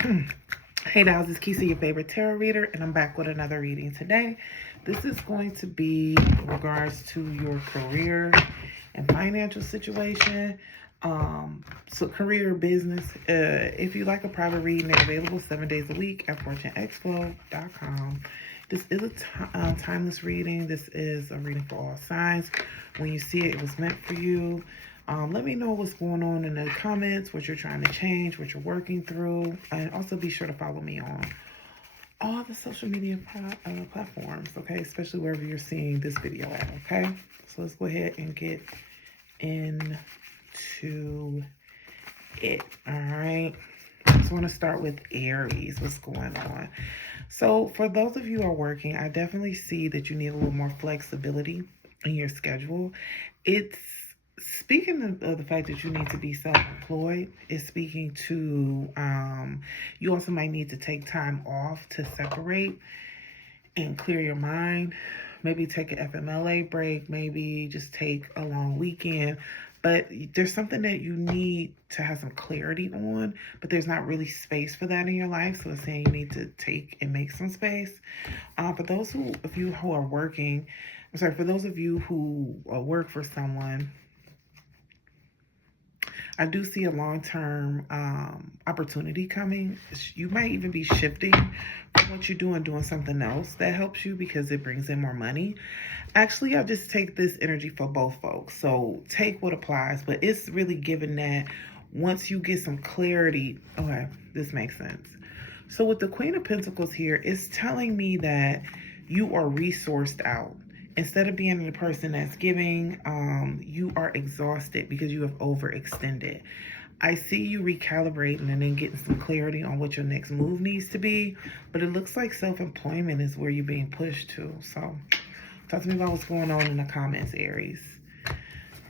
Hey Dolls, it's Kisa, your favorite tarot reader, and I'm back with another reading today. This is going to be in regards to your career and financial situation. So career, business. If you like a private reading, they're available 7 days a week at fortuneexpo.com. This is a timeless reading. This is a reading for all signs. When you see it, it was meant for you. Let me know what's going on in the comments, what you're trying to change, what you're working through. And also be sure to follow me on all the social media platforms, okay? Especially wherever you're seeing this video at, okay? So let's go ahead and get into it, all right? So I want to start with Aries. What's going on? So for those of you who are working, I definitely see that you need a little more flexibility in your schedule. It's speaking of the fact that you need to be self-employed, is speaking to you also might need to take time off to separate and clear your mind. Maybe take an FMLA break, maybe just take a long weekend. But there's something that you need to have some clarity on, but there's not really space for that in your life. So it's saying you need to take and make some space. For those of you who are working, for those of you who work for someone, I do see a long-term opportunity coming. You might even be shifting from what you're doing something else that helps you because it brings in more money. Actually, I just take this energy for both folks. So take what applies, but it's really given that once you get some clarity, okay, this makes sense. So with the Queen of Pentacles here, it's telling me that you are resourced out. Instead of being the person that's giving, you are exhausted because you have overextended. I see you recalibrating and then getting some clarity on what your next move needs to be, but it looks like self-employment is where you're being pushed to. So talk to me about what's going on in the comments, Aries.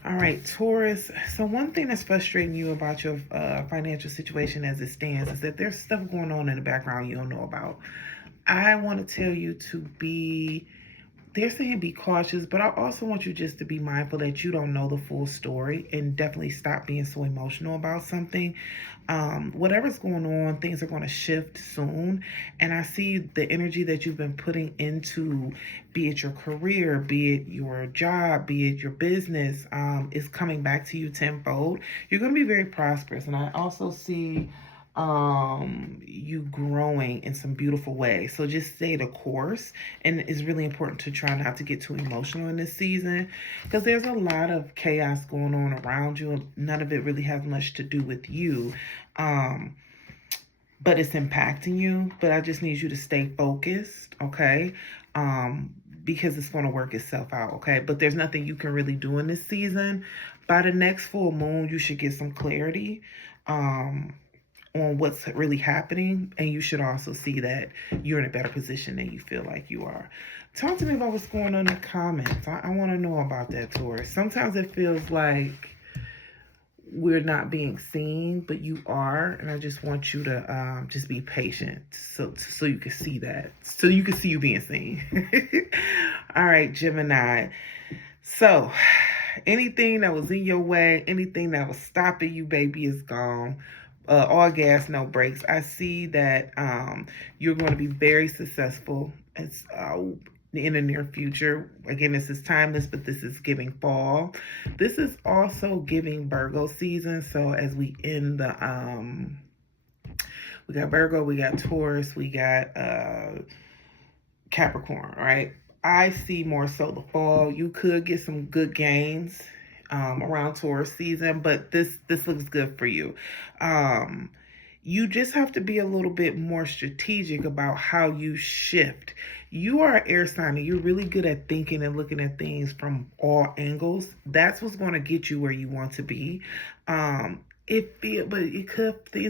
All right, Taurus. So one thing that's frustrating you about your financial situation as it stands is that there's stuff going on in the background you don't know about. I want to tell you to be, they're saying be cautious, but I also want you just to be mindful that you don't know the full story and definitely stop being so emotional about something. Whatever's going on, things are going to shift soon. And I see the energy that you've been putting into, be it your career, be it your job, be it your business, is coming back to you tenfold. You're going to be very prosperous. And I also see you growing in some beautiful ways. So just stay the course, and it's really important to try not to get too emotional in this season because there's a lot of chaos going on around you and none of it really has much to do with you, but it's impacting you. But I just need you to stay focused, okay? Because it's going to work itself out, okay? But there's nothing you can really do in this season. By the next full moon, you should get some clarity on what's really happening, and you should also see that you're in a better position than you feel like you are. Talk to me about what's going on in the comments. I want to know about that, Taurus. Sometimes it feels like we're not being seen, but you are, and I just want you to just be patient so you can see that, so you can see you being seen. All right, Gemini. So anything that was in your way, anything that was stopping you, baby, is gone. All gas, no brakes. I see that you're going to be very successful in the near future. Again, this is timeless, but this is giving fall. This is also giving Virgo season. So as we end the, we got Virgo, we got Taurus, we got Capricorn, right? I see more so the fall. You could get some good gains around Taurus season, but this looks good for you. You just have to be a little bit more strategic about how you shift. You are an air sign and you're really good at thinking and looking at things from all angles. That's what's going to get you where you want to be. Things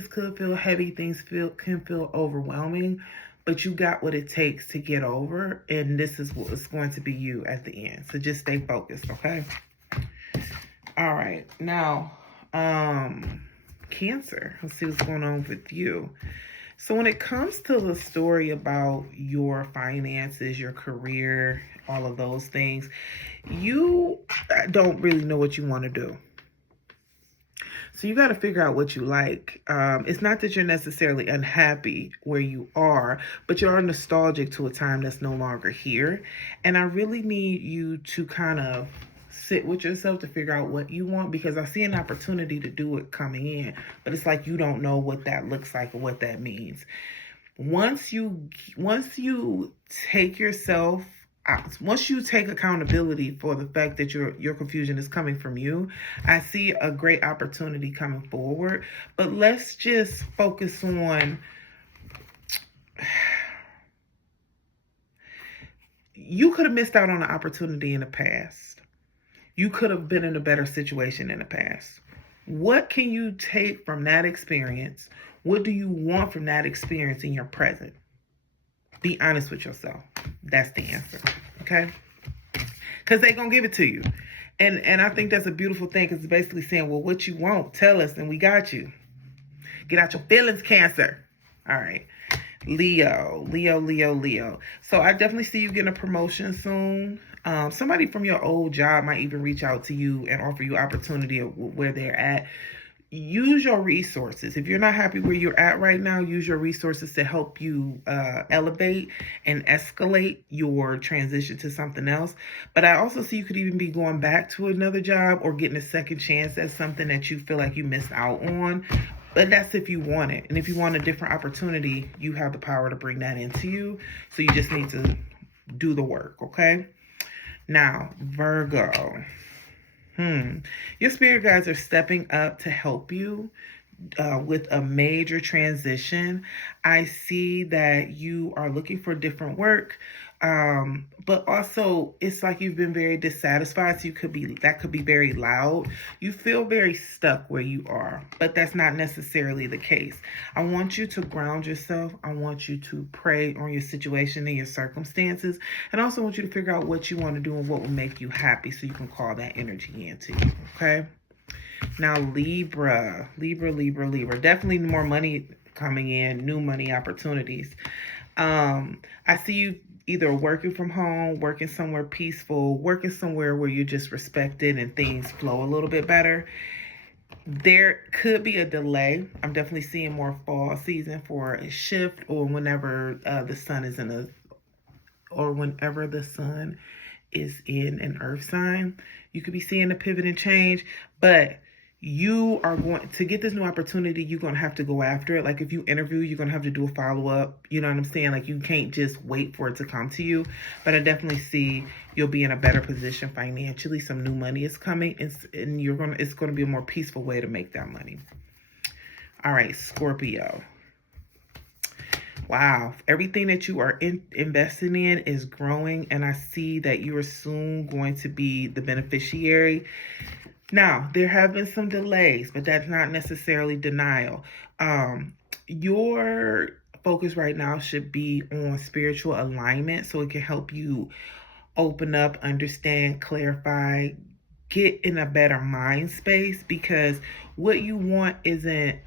could feel heavy, can feel overwhelming, but you got what it takes to get over, and this is what's going to be you at the end. So just stay focused, okay? All right, now, Cancer. Let's see what's going on with you. So when it comes to the story about your finances, your career, all of those things, you don't really know what you want to do. So you got to figure out what you like. It's not that you're necessarily unhappy where you are, but you're nostalgic to a time that's no longer here. And I really need you to kind of sit with yourself to figure out what you want, because I see an opportunity to do it coming in, but it's like you don't know what that looks like or what that means. Once you take yourself once you take accountability for the fact that your confusion is coming from you, I see a great opportunity coming forward. But let's just focus on, you could have missed out on an opportunity in the past. You could have been in a better situation in the past. What can you take from that experience? What do you want from that experience in your present? Be honest with yourself. That's the answer. Okay? Because they're going to give it to you. And I think that's a beautiful thing, because it's basically saying, well, what you want, tell us, and we got you. Get out your feelings, Cancer. All right. Leo. So I definitely see you getting a promotion soon. Somebody from your old job might even reach out to you and offer you opportunity of where they're at. Use your resources. If you're not happy where you're at right now, use your resources to help you elevate and escalate your transition to something else. But I also see you could even be going back to another job or getting a second chance at something that you feel like you missed out on. But that's if you want it. And if you want a different opportunity, you have the power to bring that into you. So you just need to do the work, okay? Now, Virgo. Your spirit guides are stepping up to help you with a major transition. I see that you are looking for different work, but also it's like you've been very dissatisfied. So that could be very loud. You feel very stuck where you are, but that's not necessarily the case. I want you to ground yourself. I want you to pray on your situation and your circumstances, and I also want you to figure out what you want to do and what will make you happy, so you can call that energy into you. Okay. Now, Libra. Definitely more money coming in, new money opportunities. I see you either working from home, working somewhere peaceful, working somewhere where you're just respected and things flow a little bit better. There could be a delay. I'm definitely seeing more fall season for a shift, or whenever the sun is in an earth sign. You could be seeing a pivot and change, but you are going to get this new opportunity. You're going to have to go after it. Like if you interview, you're going to have to do a follow-up. You know what I'm saying? Like you can't just wait for it to come to you. But I definitely see you'll be in a better position financially. Some new money is coming, and it's going to be a more peaceful way to make that money. All right, Scorpio. Wow, everything that you are investing in is growing, and I see that you are soon going to be the beneficiary. Now, there have been some delays, but that's not necessarily denial. Your focus right now should be on spiritual alignment, so it can help you open up, understand, clarify, get in a better mind space, because what you want isn't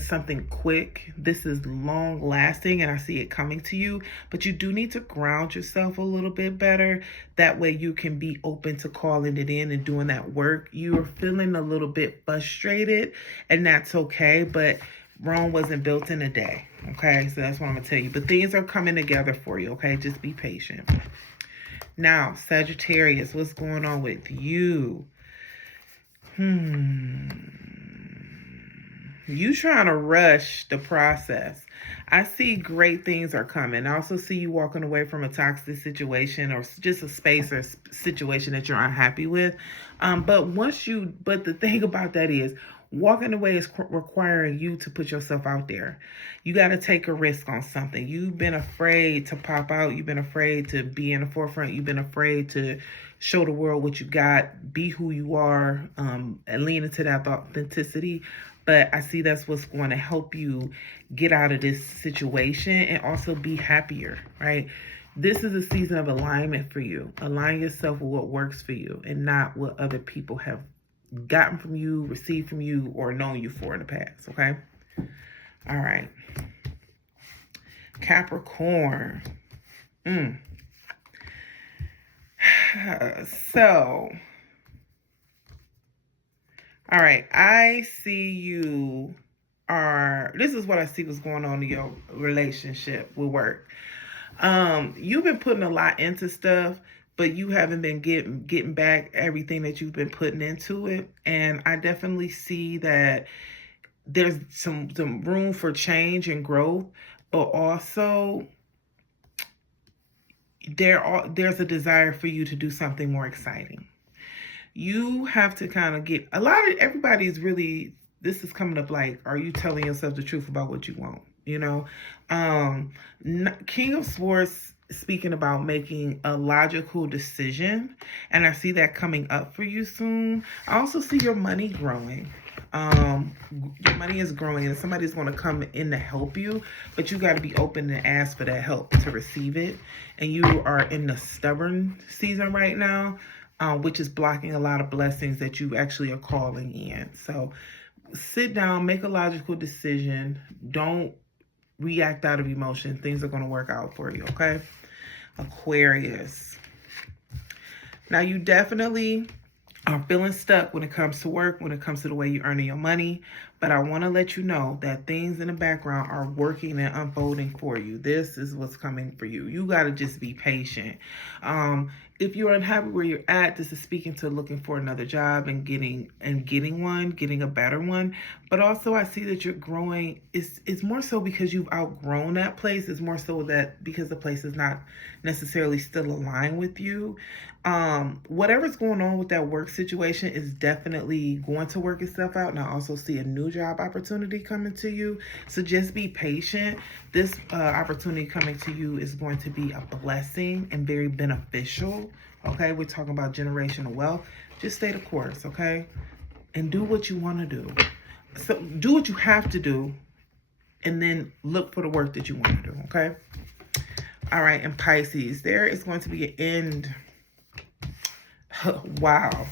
something quick. This is long lasting, and I see it coming to you, but you do need to ground yourself a little bit better. That way you can be open to calling it in and doing that work. You're feeling a little bit frustrated, and that's okay, but Rome wasn't built in a day. Okay, so that's what I'm gonna tell you. But things are coming together for you. Okay, just be patient. Now, Sagittarius, what's going on with you? You trying to rush the process. I see great things are coming. I also see you walking away from a toxic situation, or just a space or situation that you're unhappy with. But the thing about that is, walking away is requiring you to put yourself out there. You got to take a risk on something. You've been afraid to pop out. You've been afraid to be in the forefront. You've been afraid to show the world what you got, be who you are, and lean into that authenticity. But I see that's what's going to help you get out of this situation and also be happier, right? This is a season of alignment for you. Align yourself with what works for you and not what other people have gotten from you, received from you, or known you for in the past, okay? All right. Capricorn. So All right, I see you are, this is what I see was going on in your relationship with work. You've been putting a lot into stuff, but you haven't been getting back everything that you've been putting into it. And I definitely see that there's some room for change and growth, but also there's a desire for you to do something more exciting. You have to kind of get a lot of everybody's really, this is coming up like, are you telling yourself the truth about what you want? You know, um, King of Swords speaking about making a logical decision, and I see that coming up for you soon. I also see your money growing. Your money is growing, and somebody's going to come in to help you, but you got to be open and ask for that help to receive it. And you are in the stubborn season right now, which is blocking a lot of blessings that you actually are calling in. So sit down, make a logical decision. Don't react out of emotion. Things are going to work out for you, okay? Aquarius. Now, you definitely are feeling stuck when it comes to work, when it comes to the way you're earning your money. But I want to let you know that things in the background are working and unfolding for you. This is what's coming for you. You got to just be patient. If you're unhappy where you're at, this is speaking to looking for another job and getting a better one. But also I see that you're growing. It's more so because you've outgrown that place. It's more so that because the place is not necessarily still aligned with you. Whatever's going on with that work situation is definitely going to work itself out. And I also see a new job opportunity coming to you. So just be patient. This opportunity coming to you is going to be a blessing and very beneficial. Okay, we're talking about generational wealth. Just stay the course, okay? And do what you want to do. So do what you have to do, and then look for the work that you want to do, okay? All right, and Pisces, there is going to be an end. Wow.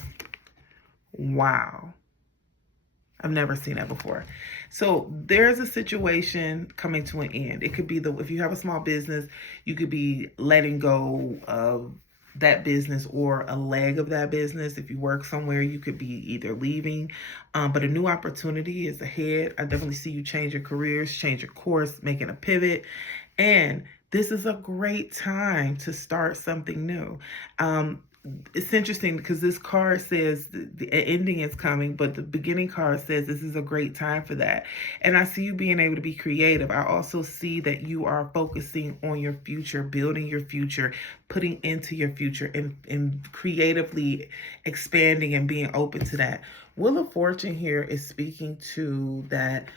I've never seen that before. So there's a situation coming to an end. It could be if you have a small business, you could be letting go of that business or a leg of that business. If you work somewhere, you could be either leaving, but a new opportunity is ahead. I definitely see you change your careers, change your course, making a pivot. And this is a great time to start something new. It's interesting because this card says the ending is coming, but the beginning card says this is a great time for that. And I see you being able to be creative. I also see that you are focusing on your future, building your future, putting into your future, and creatively expanding and being open to that. Wheel of Fortune here is speaking to that.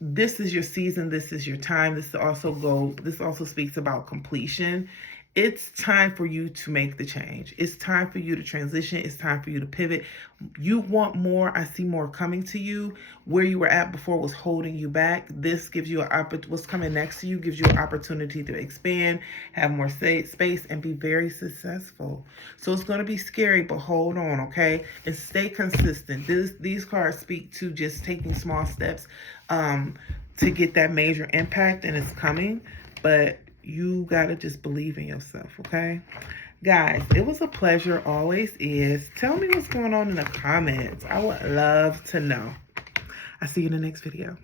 This is your season. This is your time. This also speaks about completion. It's time for you to make the change. It's time for you to transition. It's time for you to pivot. You want more. I see more coming to you. Where you were at before was holding you back. This gives you what's coming next to you gives you an opportunity to expand, have more space, and be very successful. So it's going to be scary, but hold on, okay? And stay consistent. These cards speak to just taking small steps to get that major impact, and it's coming. But you got to just believe in yourself, okay? Guys, it was a pleasure, always is. Tell me what's going on in the comments. I would love to know. I'll see you in the next video.